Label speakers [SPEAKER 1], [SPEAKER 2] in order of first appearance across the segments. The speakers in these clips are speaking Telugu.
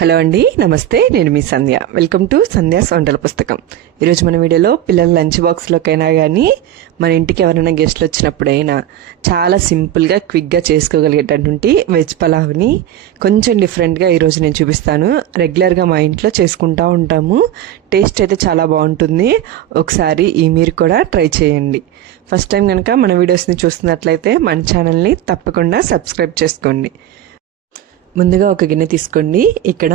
[SPEAKER 1] హలో అండి నమస్తే నేను మీ సంధ్య. వెల్కమ్ టు సంధ్యాస్ వంటల పుస్తకం. ఈరోజు మన వీడియోలో పిల్లల లంచ్ బాక్స్లోకైనా కానీ మన ఇంటికి ఎవరైనా గెస్ట్లు వచ్చినప్పుడైనా చాలా సింపుల్గా క్విక్గా చేసుకోగలిగేటటువంటి వెజ్ పలావ్ని కొంచెం డిఫరెంట్గా ఈరోజు నేను చూపిస్తాను. రెగ్యులర్గా మా ఇంట్లో చేసుకుంటూ ఉంటాము. టేస్ట్ అయితే చాలా బాగుంటుంది. ఒకసారి ఈ మీరు కూడా ట్రై చేయండి. ఫస్ట్ టైం కనుక మన వీడియోస్ని చూస్తున్నట్లయితే మన ఛానల్ని తప్పకుండా సబ్స్క్రైబ్ చేసుకోండి. ముందుగా ఒక గిన్నె తీసుకోండి. ఇక్కడ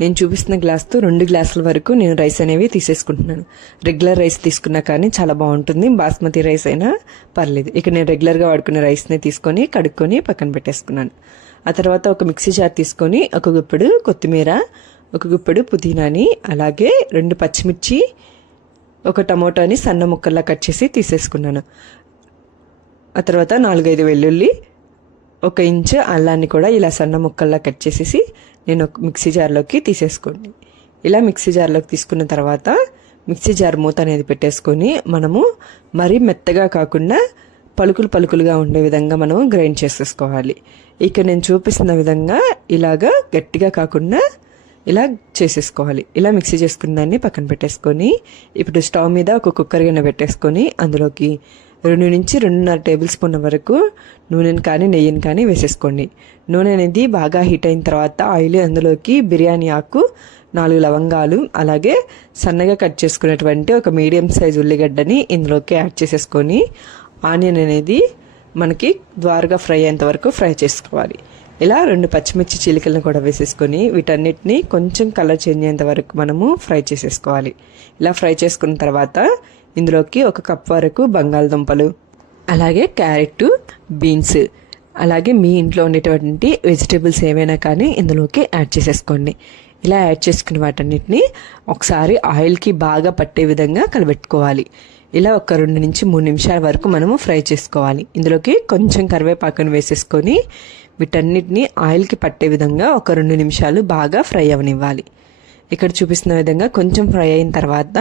[SPEAKER 1] నేను చూపిస్తున్న గ్లాస్తో రెండు గ్లాసుల వరకు నేను రైస్ అనేవి తీసేసుకుంటున్నాను. రెగ్యులర్ రైస్ తీసుకున్నా కానీ చాలా బాగుంటుంది. బాస్మతి రైస్ అయినా పర్లేదు. ఇక్కడ నేను రెగ్యులర్గా వాడుకునే రైస్ని తీసుకొని కడుక్కొని పక్కన పెట్టేసుకున్నాను. ఆ తర్వాత ఒక మిక్సీ జార్ తీసుకొని ఒక గుప్పెడు కొత్తిమీర ఒక గుప్పెడు పుదీనాని అలాగే రెండు పచ్చిమిర్చి ఒక టమోటాని సన్న ముక్కల్లా కట్ చేసి తీసేసుకున్నాను. ఆ తర్వాత నాలుగైదు వెల్లుల్లి ఒక ఇంచు అల్లాన్ని కూడా ఇలా సన్న ముక్కల్లా కట్ చేసేసి నేను ఒక మిక్సీ జార్లోకి తీసేసుకోండి. ఇలా మిక్సీ జార్లోకి తీసుకున్న తర్వాత మిక్సీ జార్ మూత అనేది పెట్టేసుకొని మనము మరీ మెత్తగా కాకుండా పలుకులు పలుకులుగా ఉండే విధంగా మనం గ్రైండ్ చేసేసుకోవాలి. ఇక నేను చూపిస్తున్న విధంగా ఇలాగా గట్టిగా కాకుండా ఇలా చేసేసుకోవాలి. ఇలా మిక్సీ చేసుకున్న దాన్ని పక్కన పెట్టేసుకొని ఇప్పుడు స్టవ్ మీద ఒక కుక్కర్ గిన్నె పెట్టేసుకొని అందులోకి రెండు నుంచి రెండున్నర టేబుల్ స్పూన్ వరకు నూనెని కానీ నెయ్యిని కానీ వేసేసుకోండి. నూనె అనేది బాగా హీట్ అయిన తర్వాత ఆయిల్ అందులోకి బిర్యానీ ఆకు నాలుగు లవంగాలు అలాగే సన్నగా కట్ చేసుకున్నటువంటి ఒక మీడియం సైజ్ ఉల్లిగడ్డని ఇందులోకి యాడ్ చేసేసుకొని ఆనియన్ అనేది మనకి ద్వారగా ఫ్రై అయ్యేంత వరకు ఫ్రై చేసుకోవాలి. ఇలా రెండు పచ్చిమిర్చి చీలికలను కూడా వేసేసుకొని వీటన్నిటిని కొంచెం కలర్ చేంజ్ అయ్యేంత వరకు మనము ఫ్రై చేసేసుకోవాలి. ఇలా ఫ్రై చేసుకున్న తర్వాత ఇందులోకి ఒక కప్ వరకు బంగాళదుంపలు అలాగే క్యారెట్ బీన్స్ అలాగే మీ ఇంట్లో ఉండేటువంటి వెజిటేబుల్స్ ఏవైనా కానీ ఇందులోకి యాడ్ చేసేసుకోండి. ఇలా యాడ్ చేసుకున్న వాటన్నిటిని ఒకసారి ఆయిల్కి బాగా పట్టే విధంగా కలబెట్టుకోవాలి. ఇలా ఒక రెండు నుంచి మూడు నిమిషాల వరకు మనము ఫ్రై చేసుకోవాలి. ఇందులోకి కొంచెం కరివేపాకును వేసేసుకొని వీటన్నిటిని ఆయిల్కి పట్టే విధంగా ఒక రెండు నిమిషాలు బాగా ఫ్రై అవనివ్వాలి. ఇక్కడ చూపిస్తున్న విధంగా కొంచెం ఫ్రై అయిన తర్వాత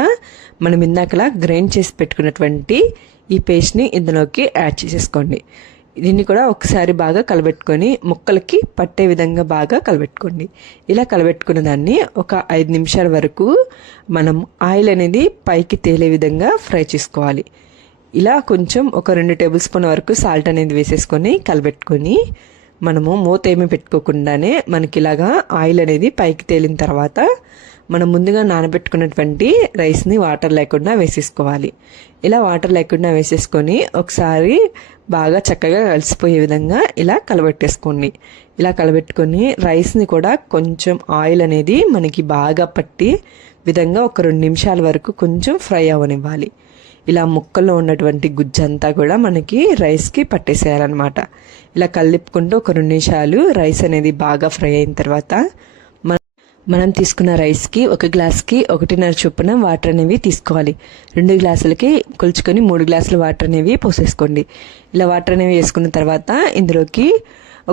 [SPEAKER 1] మనం ఇందాకలా గ్రైండ్ చేసి పెట్టుకున్నటువంటి ఈ పేస్ట్ని ఇందులోకి యాడ్ చేసేసుకోండి. దీన్ని కూడా ఒకసారి బాగా కలబెట్టుకొని ముక్కలకి పట్టే విధంగా బాగా కలబెట్టుకోండి. ఇలా కలబెట్టుకున్న దాన్ని ఒక ఐదు నిమిషాల వరకు మనం ఆయిల్ అనేది పైకి తేలే విధంగా ఫ్రై చేసుకోవాలి. ఇలా కొంచెం ఒక రెండు టేబుల్ స్పూన్ వరకు సాల్ట్ అనేది వేసేసుకొని కలబెట్టుకొని మనము మూత ఏమి పెట్టుకోకుండానే మనకి ఇలాగా ఆయిల్ అనేది పైకి తేలిన తర్వాత మనం ముందుగా నానబెట్టుకున్నటువంటి రైస్ని వాటర్ లేకుండా వేసేసుకోవాలి. ఇలా వాటర్ లేకుండా వేసేసుకొని ఒకసారి బాగా చక్కగా కలిసిపోయే విధంగా ఇలా కలబెట్టేసుకోండి. ఇలా కలబెట్టుకొని రైస్ని కూడా కొంచెం ఆయిల్ అనేది మనకి బాగా పట్టి విధంగా ఒక రెండు నిమిషాల వరకు కొంచెం ఫ్రై అవ్వనివ్వాలి. ఇలా ముక్కల్లో ఉన్నటువంటి గుజ్జంతా కూడా మనకి రైస్కి పట్టేసేయాలన్నమాట. ఇలా కలిపుకుంటూ ఒక రెండు నిమిషాలు రైస్ అనేది బాగా ఫ్రై అయిన తర్వాత మనం తీసుకున్న రైస్కి ఒక గ్లాస్కి ఒకటిన్నర చొప్పున వాటర్ అనేవి తీసుకోవాలి. రెండు గ్లాసులకి కొలుచుకొని మూడు గ్లాసుల వాటర్ అనేవి పోసేసుకోండి. ఇలా వాటర్ అనేవి వేసుకున్న తర్వాత ఇందులోకి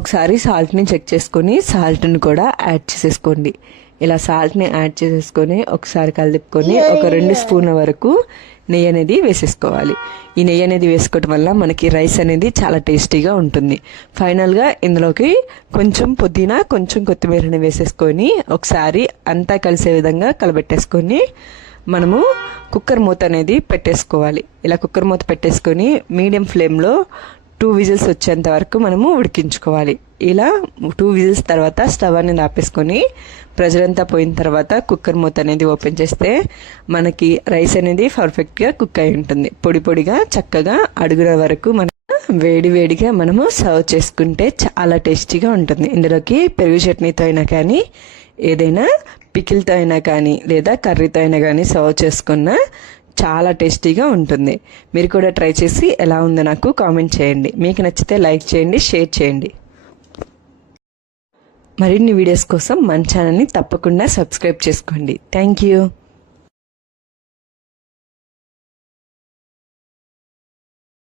[SPEAKER 1] ఒకసారి సాల్ట్ని చెక్ చేసుకొని సాల్ట్ని కూడా యాడ్ చేసేసుకోండి. ఇలా సాల్ట్ని యాడ్ చేసేసుకొని ఒకసారి కలిపుకొని ఒక రెండు స్పూన్ల వరకు నెయ్యి అనేది వేసేసుకోవాలి. ఈ నెయ్యి అనేది వేసుకోవటం వల్ల మనకి రైస్ అనేది చాలా టేస్టీగా ఉంటుంది. ఫైనల్గా ఇందులోకి కొంచెం పుదీనా కొంచెం కొత్తిమీరని వేసేసుకొని ఒకసారి అంతా కలిసే విధంగా కలబెట్టేసుకొని మనము కుక్కర్ మూత అనేది పెట్టేసుకోవాలి. ఇలా కుక్కర్ మూత పెట్టేసుకొని మీడియం ఫ్లేమ్లో టూ విజిల్స్ వచ్చేంత వరకు మనము ఉడికించుకోవాలి. ఇలా టూ విజిల్స్ తర్వాత స్టవ్ అనేది ఆపేసుకొని ప్రెజర్ అంతా పోయిన తర్వాత కుక్కర్ మూత అనేది ఓపెన్ చేస్తే మనకి రైస్ అనేది పర్ఫెక్ట్గా కుక్ అయి ఉంటుంది. పొడి పొడిగా చక్కగా అడుగుల వరకు మన వేడి వేడిగా మనము సర్వ్ చేసుకుంటే చాలా టేస్టీగా ఉంటుంది. ఇందులోకి పెరుగు చట్నీతో అయినా కానీ ఏదైనా పికిల్తో అయినా కానీ లేదా కర్రీతో అయినా కానీ సర్వ్ చేసుకున్న చాలా టేస్టీగా ఉంటుంది. మీరు కూడా ట్రై చేసి ఎలా ఉందో నాకు కామెంట్ చేయండి. మీకు నచ్చితే లైక్ చేయండి షేర్ చేయండి. మరిన్ని వీడియోస్ కోసం మన ఛానల్ని తప్పకుండా సబ్స్క్రైబ్ చేసుకోండి. Thank you.